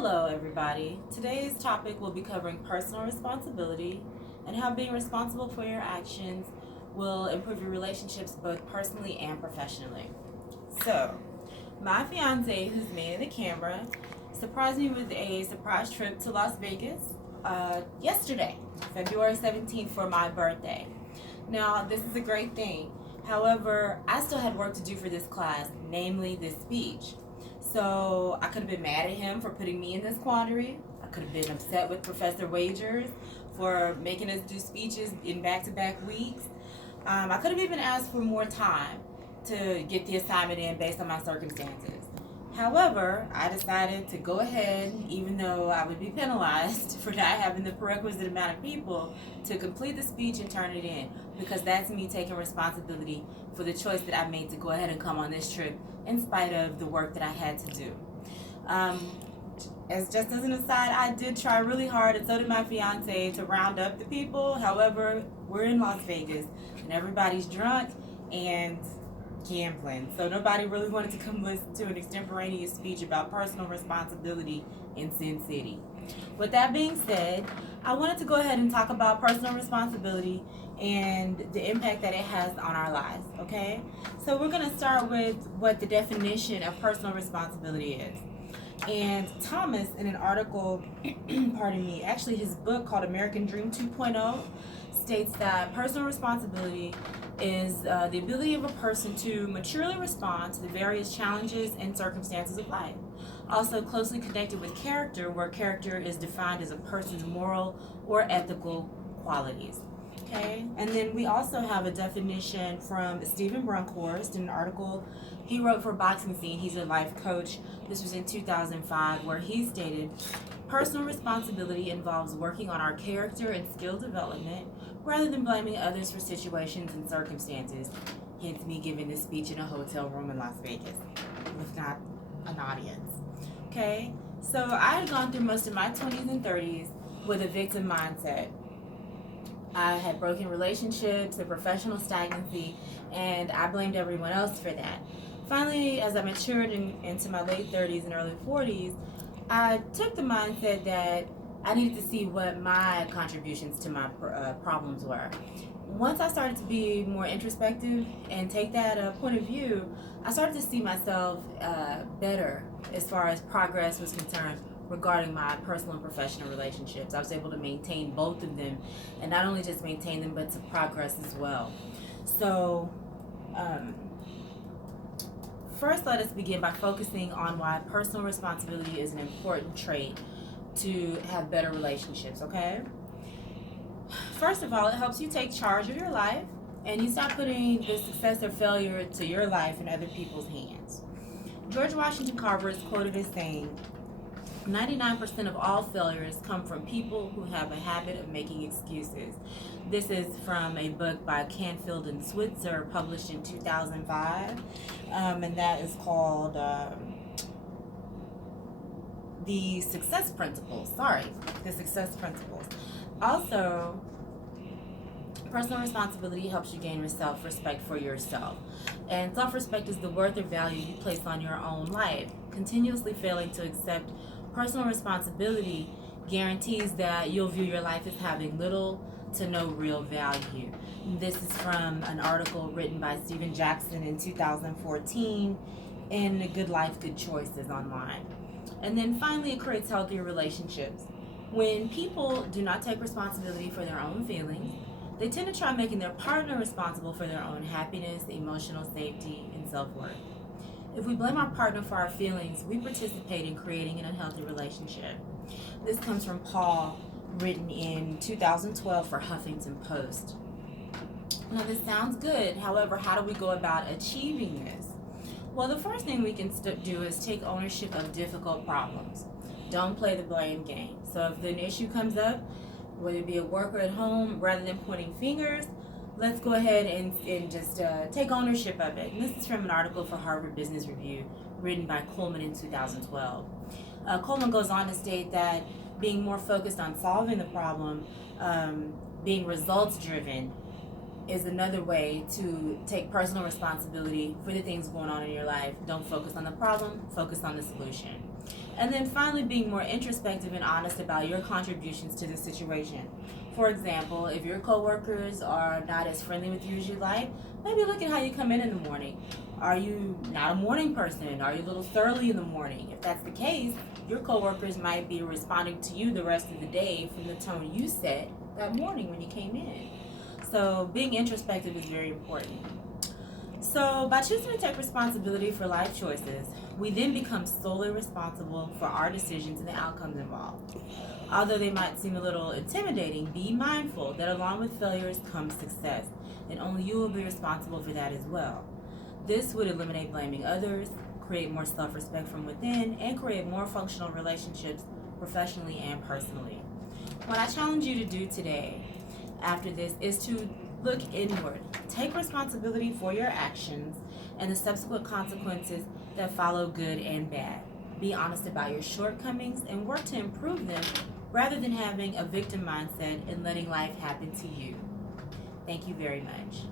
Hello, everybody. Today's topic will be covering personal responsibility and how being responsible for your actions will improve your relationships both personally and professionally. So, my fiance, who's manning the camera, surprised me with a surprise trip to Las Vegas yesterday, February 17th, for my birthday. Now, this is a great thing. However, I still had work to do for this class, namely this speech. So I could have been mad at him for putting me in this quandary. I could have been upset with Professor Wagers for making us do speeches in back-to-back weeks. I could have even asked for more time to get the assignment in based on my circumstances. However, I decided to go ahead, even though I would be penalized for not having the prerequisite amount of people, to complete the speech and turn it in, because that's me taking responsibility for the choice that I made to go ahead and come on this trip in spite of the work that I had to do. As just as an aside, I did try really hard, and so did my fiance, to round up the people. However, we're in Las Vegas, and everybody's drunk and gambling. So nobody really wanted to come listen to an extemporaneous speech about personal responsibility in Sin City. With that being said, I wanted to go ahead and talk about personal responsibility and the impact that it has on our lives, okay? So we're going to start with what the definition of personal responsibility is. And Thomas, in an article, actually his book called American Dream 2.0, states that personal responsibility is the ability of a person to maturely respond to the various challenges and circumstances of life. Also closely connected with character, where character is defined as a person's moral or ethical qualities. Okay, and then we also have a definition from Stephen Brunkhorst in an article he wrote for Boxing Scene. He's a life coach. This was in 2005, where he stated, personal responsibility involves working on our character and skill development rather than blaming others for situations and circumstances. Hence me giving this speech in a hotel room in Las Vegas with not an audience. Okay, so I had gone through most of my 20s and 30s with a victim mindset. I had broken relationships, a professional stagnancy, and I blamed everyone else for that. Finally, as I matured into my late 30s and early 40s, I took the mindset that I needed to see what my contributions to my problems were. Once I started to be more introspective and take that point of view, I started to see myself better as far as progress was concerned regarding my personal and professional relationships. I was able to maintain both of them, and not only just maintain them, but to progress as well. So, first, let us begin by focusing on why personal responsibility is an important trait to have better relationships, okay? First of all, it helps you take charge of your life, and you stop putting the success or failure to your life in other people's hands. George Washington Carver is quoted as saying, 99% of all failures come from people who have a habit of making excuses. This is from a book by Canfield and Switzer, published in 2005, and that is called The Success Principles. The Success Principles. Also, personal responsibility helps you gain self-respect for yourself. And self-respect is the worth or value you place on your own life. Continuously failing to accept personal responsibility guarantees that you'll view your life as having little to no real value. This is from an article written by Stephen Jackson in 2014 in the Good Life, Good Choices online. And then finally, it creates healthier relationships. When people do not take responsibility for their own feelings, they tend to try making their partner responsible for their own happiness, emotional safety, and self-worth. If we blame our partner for our feelings, we participate in creating an unhealthy relationship. This comes from Paul, written in 2012 for Huffington Post. Now, this sounds good. However, how do we go about achieving this? Well, the first thing we can do is take ownership of difficult problems. Don't play the blame game. So if an issue comes up, whether it be at work or at home, rather than pointing fingers, let's go ahead and just take ownership of it. And this is from an article for Harvard Business Review, written by Coleman in 2012. Coleman goes on to state that being more focused on solving the problem, being results driven, is another way to take personal responsibility for the things going on in your life. Don't focus on the problem, focus on the solution. And then finally, being more introspective and honest about your contributions to the situation. For example, if your coworkers are not as friendly with you as you'd like, maybe look at how you come in the morning. Are you not a morning person? Are you a little surly in the morning? If that's the case, your coworkers might be responding to you the rest of the day from the tone you set that morning when you came in. So being introspective is very important. So by choosing to take responsibility for life choices, we then become solely responsible for our decisions and the outcomes involved. Although they might seem a little intimidating, be mindful that along with failures comes success, and only you will be responsible for that as well. This would eliminate blaming others, create more self-respect from within, and create more functional relationships professionally and personally. What I challenge you to do today after this is to look inward. Take responsibility for your actions and the subsequent consequences that follow, good and bad. Be honest about your shortcomings and work to improve them rather than having a victim mindset and letting life happen to you. Thank you very much.